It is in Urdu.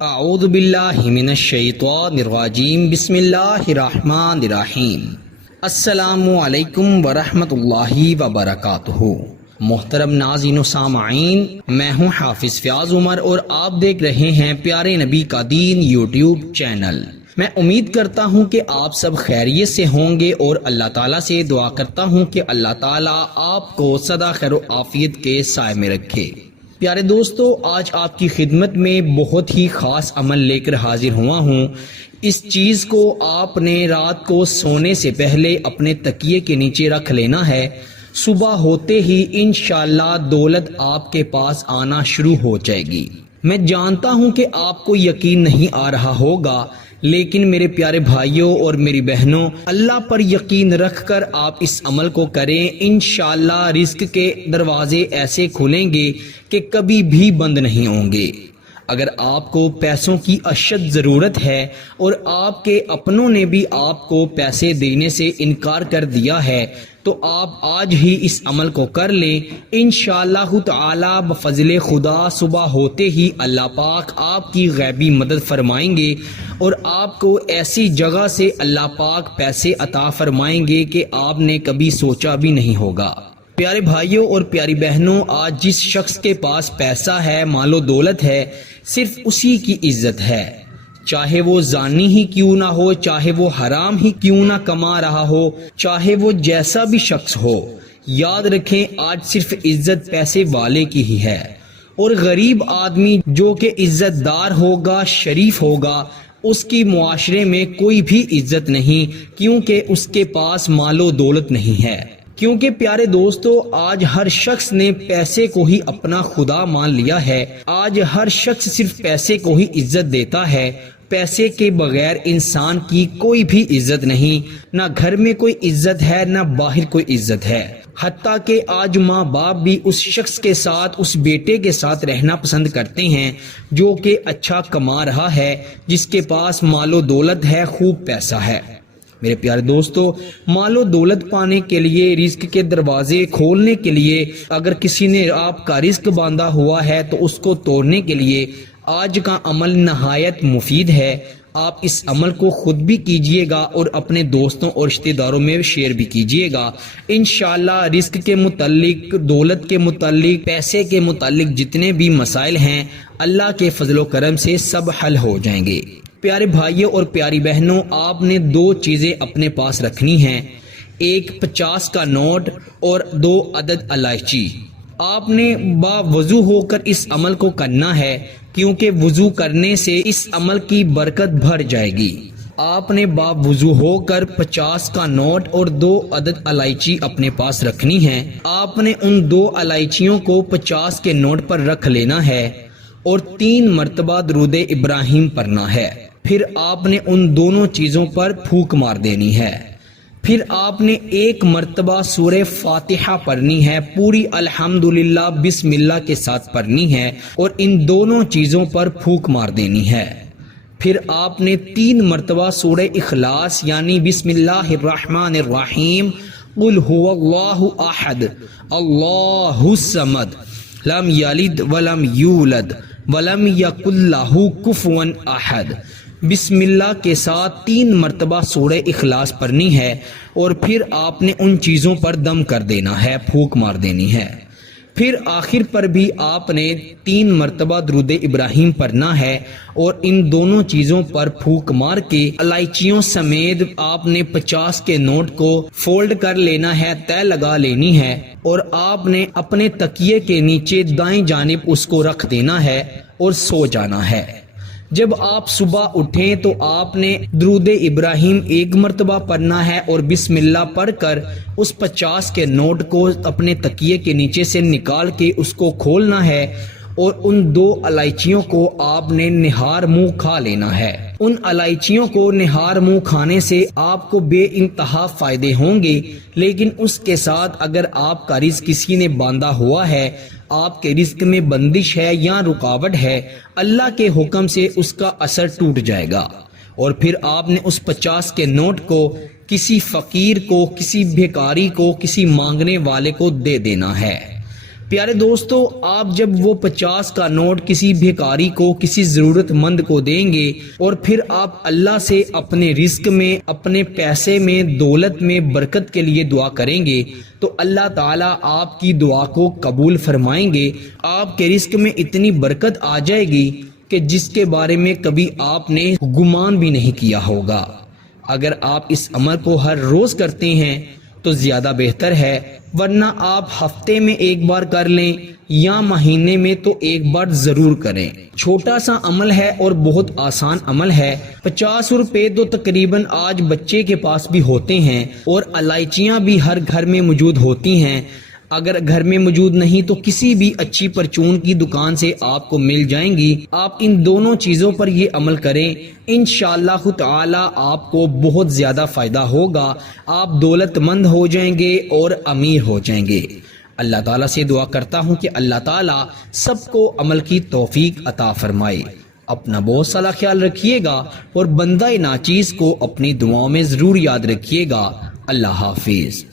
اعوذ باللہ من الشیطان الرجیم بسم اللہ الرحمن الرحیم السلام علیکم ورحمۃ اللہ وبرکاتہ۔ محترم ناظرین و سامعین، میں ہوں حافظ فیاض عمر اور آپ دیکھ رہے ہیں پیارے نبی کا دین یوٹیوب چینل۔ میں امید کرتا ہوں کہ آپ سب خیریت سے ہوں گے اور اللہ تعالیٰ سے دعا کرتا ہوں کہ اللہ تعالیٰ آپ کو سدا خیر و عافیت کے سائے میں رکھے۔ پیارے دوستو، آج آپ کی خدمت میں بہت ہی خاص عمل لے کر حاضر ہوا ہوں۔ اس چیز کو آپ نے رات کو سونے سے پہلے اپنے تکیے کے نیچے رکھ لینا ہے۔ صبح ہوتے ہی انشاءاللہ دولت آپ کے پاس آنا شروع ہو جائے گی۔ میں جانتا ہوں کہ آپ کو یقین نہیں آ رہا ہوگا، لیکن میرے پیارے بھائیوں اور میری بہنوں، اللہ پر یقین رکھ کر آپ اس عمل کو کریں۔ انشاءاللہ رزق کے دروازے ایسے کھلیں گے کہ کبھی بھی بند نہیں ہوں گے۔ اگر آپ کو پیسوں کی اشد ضرورت ہے اور آپ کے اپنوں نے بھی آپ کو پیسے دینے سے انکار کر دیا ہے تو آپ آج ہی اس عمل کو کر لیں۔ انشاءاللہ تعالی بفضل خدا صبح ہوتے ہی اللہ پاک آپ کی غیبی مدد فرمائیں گے اور آپ کو ایسی جگہ سے اللہ پاک پیسے عطا فرمائیں گے کہ آپ نے کبھی سوچا بھی نہیں ہوگا۔ پیارے بھائیوں اور پیاری بہنوں، آج جس شخص کے پاس پیسہ ہے، مال و دولت ہے، صرف اسی کی عزت ہے، چاہے وہ زانی ہی کیوں نہ ہو، چاہے وہ حرام ہی کیوں نہ کما رہا ہو، چاہے وہ جیسا بھی شخص ہو۔ یاد رکھیں، آج صرف عزت پیسے والے کی ہی ہے، اور غریب آدمی جو کہ عزت دار ہوگا، شریف ہوگا، اس کی معاشرے میں کوئی بھی عزت نہیں، کیونکہ اس کے پاس مال و دولت نہیں ہے۔ کیونکہ پیارے دوستو، آج ہر شخص نے پیسے کو ہی اپنا خدا مان لیا ہے۔ آج ہر شخص صرف پیسے کو ہی عزت دیتا ہے۔ پیسے کے بغیر انسان کی کوئی بھی عزت نہیں، نہ گھر میں کوئی عزت ہے، نہ باہر کوئی عزت ہے۔ حتیٰ کہ آج ماں باپ بھی اس شخص کے ساتھ، اس بیٹے کے ساتھ رہنا پسند کرتے ہیں جو کہ اچھا کما رہا ہے، جس کے پاس مال و دولت ہے، خوب پیسہ ہے۔ میرے پیارے دوستو، مال و دولت پانے کے لیے، رزق کے دروازے کھولنے کے لیے، اگر کسی نے آپ کا رزق باندھا ہوا ہے تو اس کو توڑنے کے لیے آج کا عمل نہایت مفید ہے۔ آپ اس عمل کو خود بھی کیجئے گا اور اپنے دوستوں اور رشتہ داروں میں شیئر بھی کیجئے گا۔ انشاءاللہ رزق کے متعلق، دولت کے متعلق، پیسے کے متعلق جتنے بھی مسائل ہیں، اللہ کے فضل و کرم سے سب حل ہو جائیں گے۔ پیارے بھائیوں اور پیاری بہنوں، آپ نے دو چیزیں اپنے پاس رکھنی ہیں، ایک 50 کا نوٹ اور 2 عدد الائچی۔ آپ نے باوضو ہو کر اس عمل کو کرنا ہے، کیونکہ وضو کرنے سے اس عمل کی برکت بڑھ جائے گی۔ آپ نے باوضو ہو کر 50 کا نوٹ اور 2 عدد الائچی اپنے پاس رکھنی ہے۔ آپ نے ان 2 الائچیوں کو 50 کے نوٹ پر رکھ لینا ہے اور 3 مرتبہ درود ابراہیم پڑھنا ہے۔ پھر آپ نے ان دونوں چیزوں پر پھونک مار دینی ہے۔ پھر آپ نے 1 مرتبہ سورہ فاتحہ پڑھنی ہے، پوری الحمدللہ بسم اللہ کے ساتھ پڑھنی ہے اور ان دونوں چیزوں پر پھونک مار دینی ہے۔ پھر آپ نے 3 مرتبہ سورہ اخلاص یعنی بسم اللہ الرحمن الرحیم، قل هو اللہ احد اللہ الصمد لم یلد ولم یولد ولم یکن لہ کفوا احد، بسم اللہ کے ساتھ 3 مرتبہ سورہ اخلاص پڑھنی ہے اور پھر آپ نے ان چیزوں پر دم کر دینا ہے، پھونک مار دینی ہے۔ پھر آخر پر بھی آپ نے 3 مرتبہ درود ابراہیم پڑھنا ہے اور ان دونوں چیزوں پر پھونک مار کے الائچیوں سمیت آپ نے 50 کے نوٹ کو فولڈ کر لینا ہے، تہہ لگا لینی ہے اور آپ نے اپنے تکیے کے نیچے دائیں جانب اس کو رکھ دینا ہے اور سو جانا ہے۔ جب آپ صبح اٹھیں تو آپ نے درود ابراہیم 1 مرتبہ پڑھنا ہے اور بسم اللہ پڑھ کر اس 50 کے نوٹ کو اپنے تکیے کے نیچے سے نکال کے اس کو کھولنا ہے اور ان 2 الائچیوں کو آپ نے نہار منہ کھا لینا ہے۔ ان الائچیوں کو نہار منہ کھانے سے آپ کو بے انتہا فائدے ہوں گے، لیکن اس کے ساتھ اگر آپ کا رزق کسی نے باندھا ہوا ہے، آپ کے رزق میں بندش ہے یا رکاوٹ ہے، اللہ کے حکم سے اس کا اثر ٹوٹ جائے گا اور پھر آپ نے اس 50 کے نوٹ کو کسی فقیر کو، کسی بھیکاری کو، کسی مانگنے والے کو دے دینا ہے۔ پیارے دوستو، آپ جب وہ 50 کا نوٹ کسی بھیکاری کو، کسی ضرورت مند کو دیں گے اور پھر آپ اللہ سے اپنے رزق میں، اپنے پیسے میں، دولت میں برکت کے لیے دعا کریں گے تو اللہ تعالیٰ آپ کی دعا کو قبول فرمائیں گے۔ آپ کے رزق میں اتنی برکت آ جائے گی کہ جس کے بارے میں کبھی آپ نے گمان بھی نہیں کیا ہوگا۔ اگر آپ اس عمل کو ہر روز کرتے ہیں تو زیادہ بہتر ہے، ورنہ آپ ہفتے میں ایک بار کر لیں یا مہینے میں تو ایک بار ضرور کریں۔ چھوٹا سا عمل ہے اور بہت آسان عمل ہے۔ 50 روپے تو تقریباً آج بچے کے پاس بھی ہوتے ہیں، اور الائچیاں بھی ہر گھر میں موجود ہوتی ہیں۔ اگر گھر میں موجود نہیں تو کسی بھی اچھی پرچون کی دکان سے آپ کو مل جائیں گی۔ آپ ان دونوں چیزوں پر یہ عمل کریں، انشاءاللہ تعالی آپ کو بہت زیادہ فائدہ ہوگا۔ آپ دولت مند ہو جائیں گے اور امیر ہو جائیں گے۔ اللہ تعالیٰ سے دعا کرتا ہوں کہ اللہ تعالیٰ سب کو عمل کی توفیق عطا فرمائے۔ اپنا بہت سارا خیال رکھیے گا اور بندہ ناچیز کو اپنی دعاؤں میں ضرور یاد رکھیے گا۔ اللہ حافظ۔